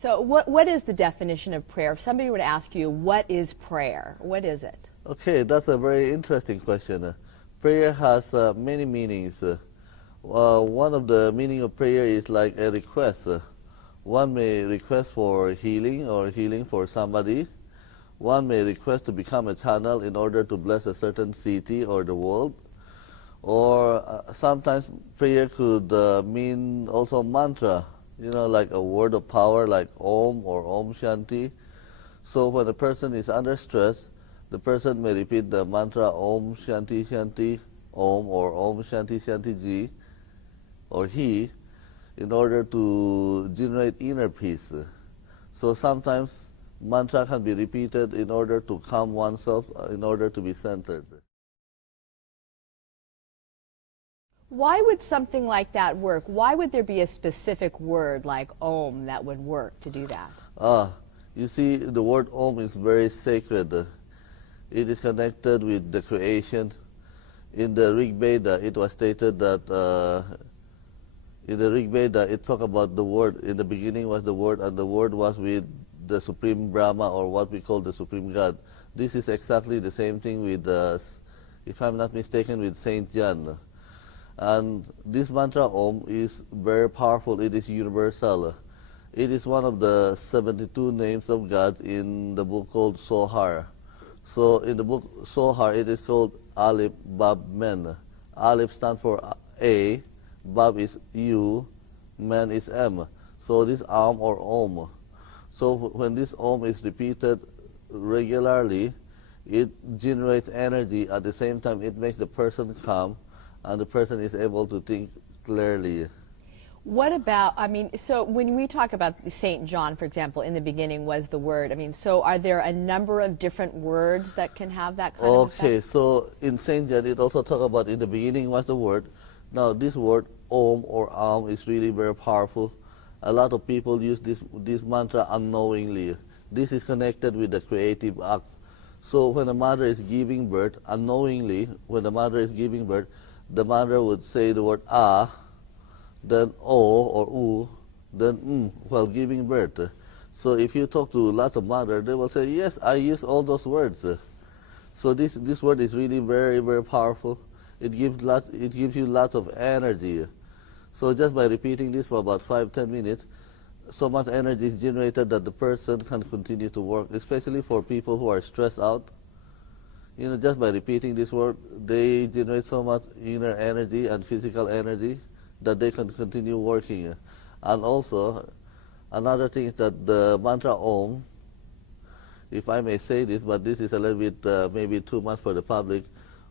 So what is the definition of prayer? If somebody were to ask you, what is prayer? What is it? Okay, that's a very interesting question. Prayer has many meanings. One of the meaning of prayer is like a request. One may request for healing or healing for somebody. One may request to become a channel in order to bless a certain city or the world. Or sometimes prayer could mean also mantra, like a word of power like Om or Om Shanti. So when a person is under stress, the person may repeat the mantra Om Shanti Shanti Om or Om Shanti Shanti Ji or He in order to generate inner peace. So sometimes mantra can be repeated in order to calm oneself, in order to be centered. Why would something like that work? Why would there be a specific word like Om that would work to do that? You see, the word Om is very sacred. It is connected with the creation. In the Rig Veda, it was stated that in the Rig Veda, it talked about the Word. In the beginning was the Word, and the Word was with the Supreme Brahma, or what we call the Supreme God. This is exactly the same thing with, if I'm not mistaken, with Saint John. And this mantra Om is very powerful. It is universal. It is one of the 72 names of God in the book called Sohar. So in the book Sohar, it is called Alif, Bab, Men. Alif stands for A, Bab is U, Men is M. So this Am or Om. So when this Om is repeated regularly, it generates energy. At the same time, it makes the person calm, and the person is able to think clearly. What about, so when we talk about St. John, for example, in the beginning was the Word, so are there a number of different words that can have that kind of effect? Okay, so in St. John, it also talks about in the beginning was the Word. Now, this word, Om or Am, is really very powerful. A lot of people use this mantra unknowingly. This is connected with the creative act. So when a mother is giving birth, unknowingly, when the mother is giving birth, the mother would say the word Ah, then O or U, then while giving birth. So if you talk to lots of mothers, they will say, yes, I use all those words. So this word is really very, very powerful. It gives you lots of energy. So just by repeating this for about 5-10 minutes, so much energy is generated that the person can continue to work, especially for people who are stressed out. Just by repeating this word, they generate so much inner energy and physical energy that they can continue working. And also, another thing is that the mantra Om, if I may say this, but this is a little bit maybe too much for the public,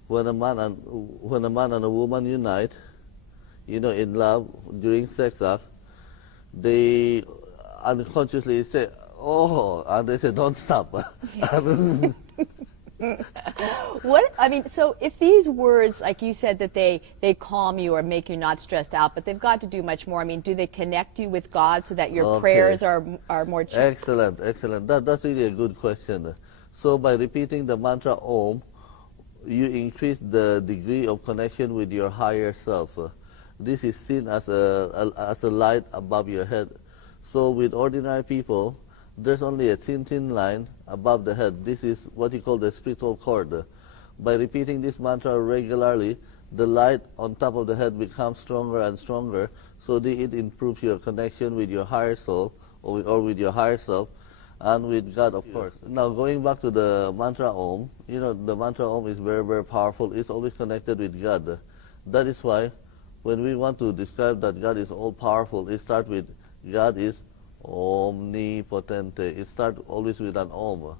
when a man and a woman unite, in love during sex act, they unconsciously say, oh, and they say, don't stop. So if these words, like you said, that they calm you or make you not stressed out, but they've got to do much more. Do they connect you with God so that your prayers are more true? Excellent. That's really a good question. So by repeating the mantra Om, you increase the degree of connection with your higher self. This is seen as a light above your head. So with ordinary people, there's only a thin line above the head. This is what you call the spiritual cord. By repeating this mantra regularly, the light on top of the head becomes stronger and stronger, so it improves your connection with your higher soul or with your higher self and with God, of course. Now, going back to the mantra Om, the mantra Om is very, very powerful. It's always connected with God. That is why when we want to describe that God is all-powerful, it starts with God is omnipotent. It starts always with an Om.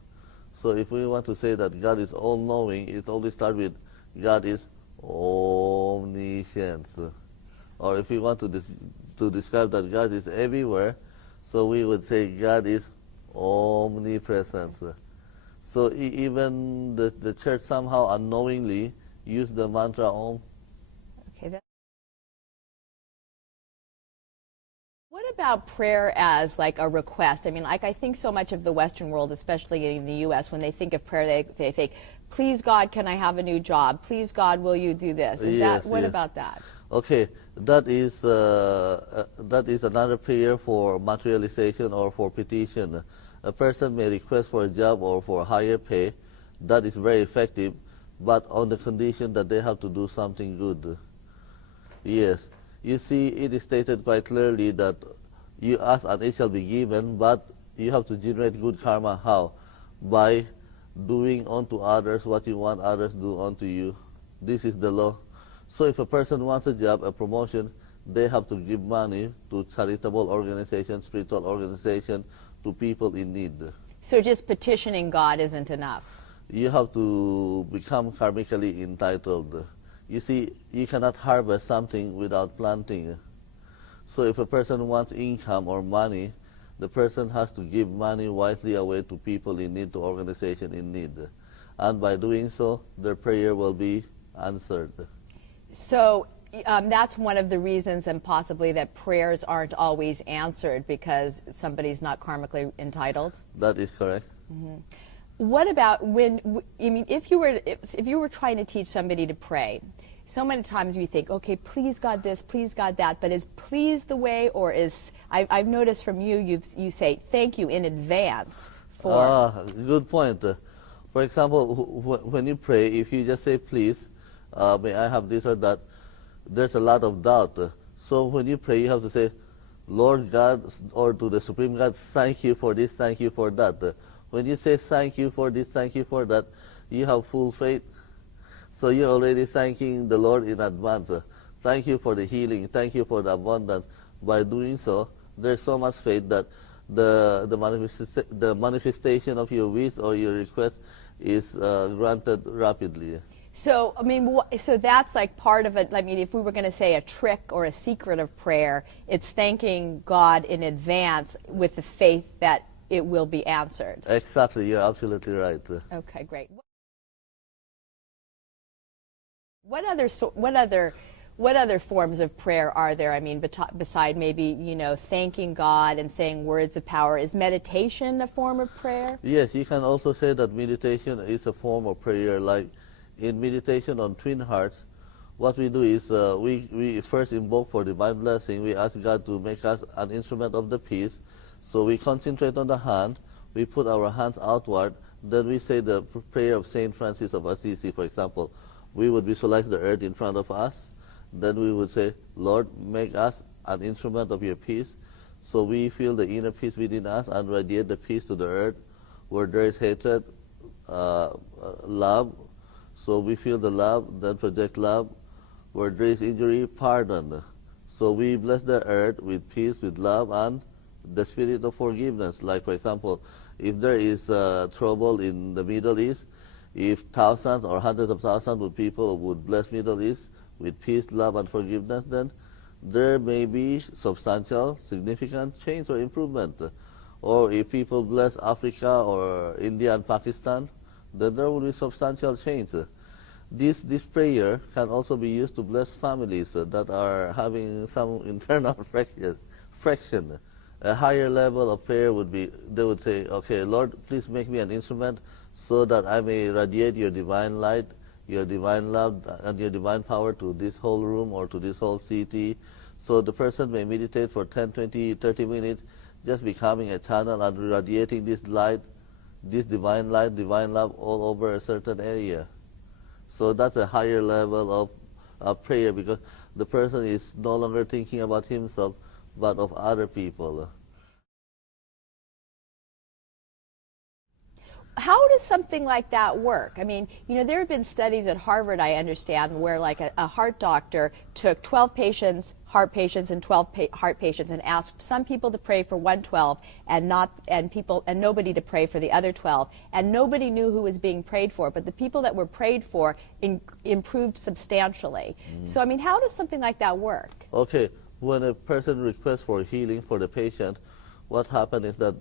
So if we want to say that God is all-knowing, it always starts with God is omniscient. Or if we want to describe that God is everywhere, so we would say God is omnipresence. So even the church somehow unknowingly used the mantra Om. Okay. What about prayer as like a request? I think so much of the Western world, especially in the U.S., when they think of prayer, they think, please God, can I have a new job? Please God, will you do this? What about that? Okay, that is another prayer for materialization or for petition. A person may request for a job or for higher pay. That is very effective, but on the condition that they have to do something good. Yes, you see, it is stated quite clearly that you ask and it shall be given, but you have to generate good karma. How? By doing unto others what you want others to do unto you. This is the law. So if a person wants a job, a promotion, they have to give money to charitable organizations, spiritual organizations, to people in need. So just petitioning God isn't enough. You have to become karmically entitled. You see, you cannot harvest something without planting. So if a person wants income or money, the person has to give money wisely away to people in need, to organizations in need. And by doing so, their prayer will be answered. So that's one of the reasons, and possibly, that prayers aren't always answered because somebody's not karmically entitled? That is correct. Mm-hmm. What about if you were trying to teach somebody to pray, so many times we think, okay, please God this, please God that, but is please the way, or is, I've noticed from you say thank you in advance for. Good point. For example, when you pray, if you just say please, may I have this or that, there's a lot of doubt. So when you pray, you have to say, Lord God, or to the Supreme God, thank you for this, thank you for that. When you say thank you for this, thank you for that, you have full faith. So you're already thanking the Lord in advance. Thank you for the healing. Thank you for the abundance. By doing so, there's so much faith that the manifestation of your wish or your request is granted rapidly. So, so that's like part of it. If we were going to say a trick or a secret of prayer, it's thanking God in advance with the faith that it will be answered. Exactly, you're absolutely right. Okay, great. What other forms of prayer are there? Beside maybe thanking God and saying words of power, is meditation a form of prayer? Yes, you can also say that meditation is a form of prayer. Like in meditation on twin hearts, what we do is we first invoke for divine blessing. We ask God to make us an instrument of the peace. So we concentrate on the hand, we put our hands outward, then we say the prayer of Saint Francis of Assisi, for example. We would visualize the earth in front of us, then we would say, Lord, make us an instrument of your peace. So we feel the inner peace within us and radiate the peace to the earth. Where there is hatred, love, so we feel the love, then project love. Where there is injury, pardon. So we bless the earth with peace, with love, and the spirit of forgiveness. Like, for example, if there is trouble in the Middle East, if thousands or hundreds of thousands of people would bless Middle East with peace, love, and forgiveness, then there may be substantial, significant change or improvement. Or if people bless Africa or India and Pakistan, then there will be substantial change. This prayer can also be used to bless families that are having some internal friction. A higher level of prayer would be, they would say, okay, Lord, please make me an instrument so that I may radiate your divine light, your divine love, and your divine power to this whole room or to this whole city. So the person may meditate for 10, 20, 30 minutes, just becoming a channel and radiating this light, this divine light, divine love all over a certain area. So that's a higher level of prayer, because the person is no longer thinking about himself, but of other people. How does something like that work? There have been studies at Harvard, I understand, where like a heart doctor took 12 patients, heart patients, and 12 heart patients, and asked some people to pray for 112 and nobody to pray for the other 12, and nobody knew who was being prayed for, but the people that were prayed for improved substantially. So how does something like that work? Okay, when a person requests for healing for the patient, what happened is that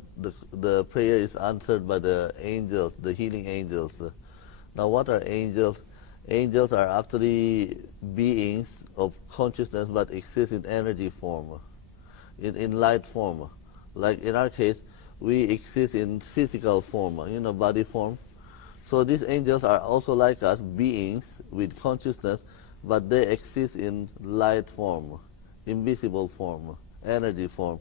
the prayer is answered by the angels, the healing angels. Now, what are angels? Angels are actually beings of consciousness but exist in energy form, in light form. Like in our case, we exist in physical form, body form. So these angels are also like us, beings with consciousness, but they exist in light form, invisible form, energy form.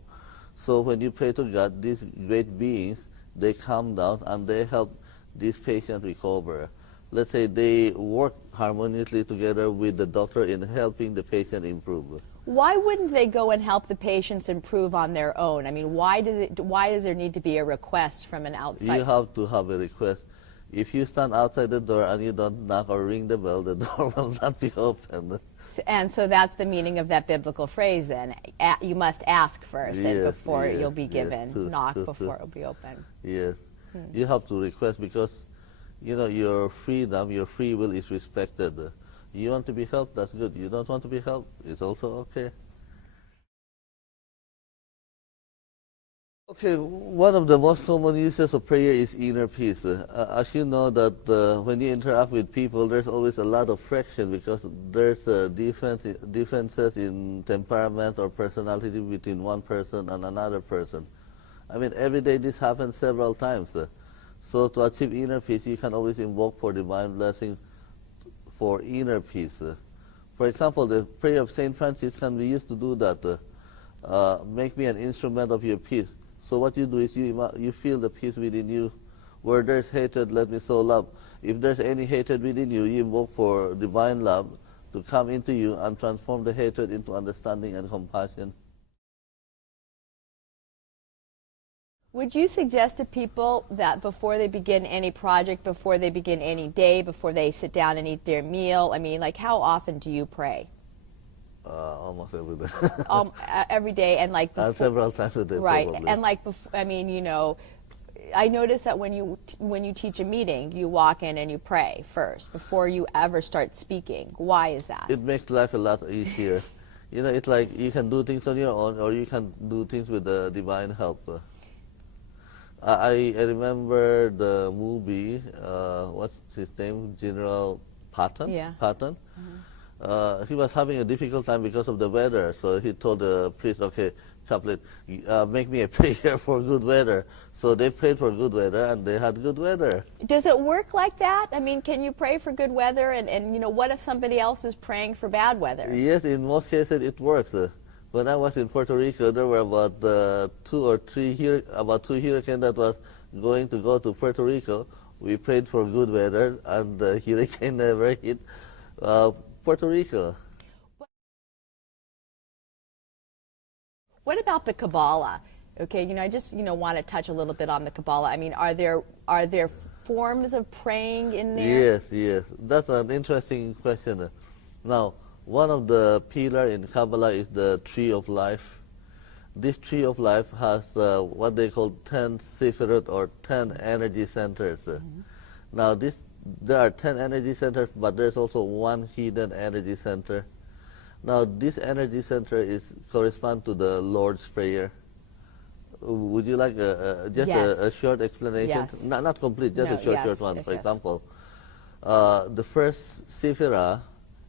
So when you pray to God, these great beings, they come down and they help this patient recover. Let's say they work harmoniously together with the doctor in helping the patient improve. Why wouldn't they go and help the patients improve on their own? I mean, why does there need to be a request from an outside? You have to have a request. If you stand outside the door and you don't knock or ring the bell, the door will not be opened. And so that's the meaning of that biblical phrase then. You must ask first and before you'll be given. True, Knock true, before true. it'll be open. Yes. You have to request because, you know, your freedom, your free will is respected. You want to be helped, that's good. You don't want to be helped, it's also okay. Okay, one of the most common uses of prayer is inner peace. As you know that when you interact with people, there's always a lot of friction because there's differences in temperament or personality between one person and another person. I mean, every day this happens several times. So to achieve inner peace, you can always invoke for divine blessing for inner peace. For example, the prayer of Saint Francis can be used to do that. Make me an instrument of your peace. So what you do is you feel the peace within you. Where there's hatred, let me sow love. If there's any hatred within you, you invoke for divine love to come into you and transform the hatred into understanding and compassion. Would you suggest to people that before they begin any project, before they begin any day, before they sit down and eat their meal, I mean, like, how often do you pray? Almost every day. Every day, and like before, and several times a day, right? probably. And like, I mean, you know, I notice that when you teach a meeting, you walk in and you pray first before you ever start speaking. Why is that? It makes life a lot easier. You know, it's like you can do things on your own, or you can do things with the divine help. I remember the movie. What's his name? General Patton. Yeah. Patton. He was having a difficult time because of the weather, so he told the priest, okay, chaplain, make me a prayer for good weather. So they prayed for good weather, and they had good weather. Does it work like that? I mean, can you pray for good weather, and you know, what if somebody else is praying for bad weather? Yes, in most cases it works. When I was in Puerto Rico, there were about two hurricanes that was going to go to Puerto Rico. We prayed for good weather, and the hurricane never hit Puerto Rico. What about the Kabbalah? Okay, you know, I just want to touch a little bit on the Kabbalah. I mean, are there forms of praying in there? Yes. That's an interesting question. Now, one of the pillars in Kabbalah is the tree of life. This tree of life has what they call 10 sephirot, or 10 energy centers. Now, there are 10 energy centers, but there's also one hidden energy center. Now, this energy center corresponds to the Lord's Prayer. Would you like just a short explanation? Yes. Not complete, just a short one. For example, the first sephirah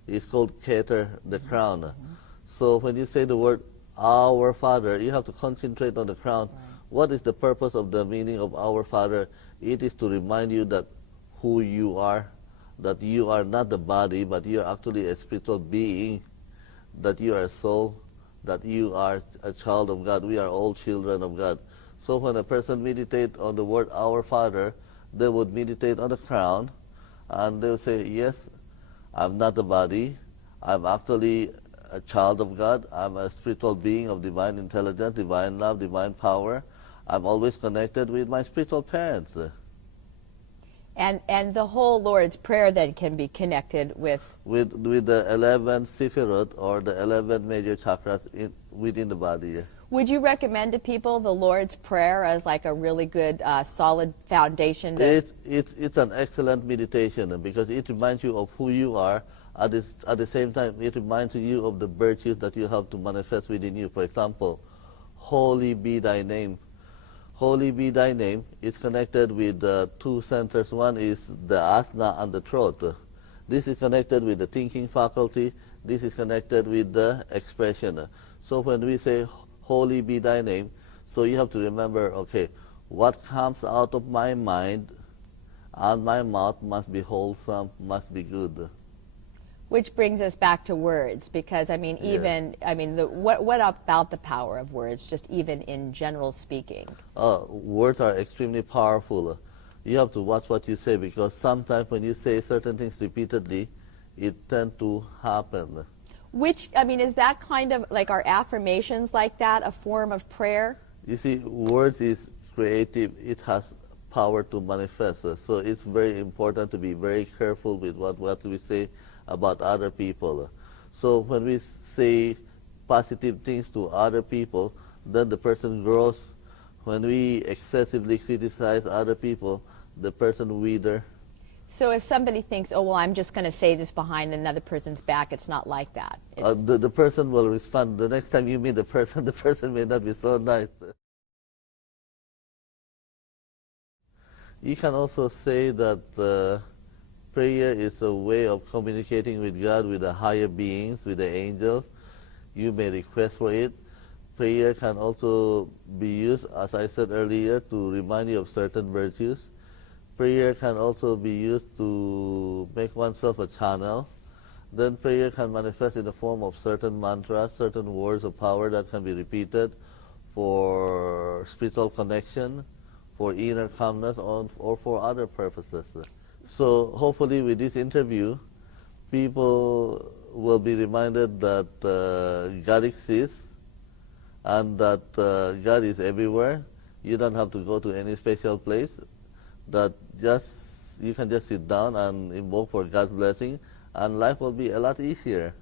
is called Keter, the crown. So when you say the word Our Father, you have to concentrate on the crown. Right. What is the purpose of the meaning of Our Father? It is to remind you that who you are, that you are not the body, but you are actually a spiritual being, that you are a soul, that you are a child of God. We are all children of God. So when a person meditates on the word Our Father, they would meditate on the crown, and they would say, yes, I'm not the body. I'm actually a child of God. I'm a spiritual being of divine intelligence, divine love, divine power. I'm always connected with my spiritual parents. And the whole Lord's Prayer then can be connected with the 11 sephirot, or the 11 major chakras within the body. Would you recommend to people the Lord's Prayer as like a really good, solid foundation? It's an excellent meditation because it reminds you of who you are. At the same time, it reminds you of the virtues that you have to manifest within you. For example, holy be thy name. Holy be thy name is connected with two centers. One is the asna and the throat. This is connected with the thinking faculty. This is connected with the expression. So when we say holy be thy name, so you have to remember, okay, what comes out of my mind and my mouth must be wholesome, must be good. Which brings us back to words, because I mean, even what about the power of words, just even in general speaking? Words are extremely powerful. You have to watch what you say, because sometimes when you say certain things repeatedly, it tends to happen. Which, I mean, is that kind of like our affirmations like that a form of prayer? You see, words is creative. It has power to manifest. So it's very important to be very careful with what we say about other people. So when we say positive things to other people, then the person grows. When we excessively criticize other people, the person wither. So if somebody thinks, oh, well, I'm just going to say this behind another person's back, it's not like that. The person will respond. The next time you meet the person may not be so nice. You can also say that prayer is a way of communicating with God, with the higher beings, with the angels. You may request for it. Prayer can also be used, as I said earlier, to remind you of certain virtues. Prayer can also be used to make oneself a channel. Then prayer can manifest in the form of certain mantras, certain words of power that can be repeated for spiritual connection, for inner calmness, or for other purposes. So hopefully with this interview, people will be reminded that God exists and that God is everywhere. You don't have to go to any special place. That you can just sit down and invoke for God's blessing, and life will be a lot easier.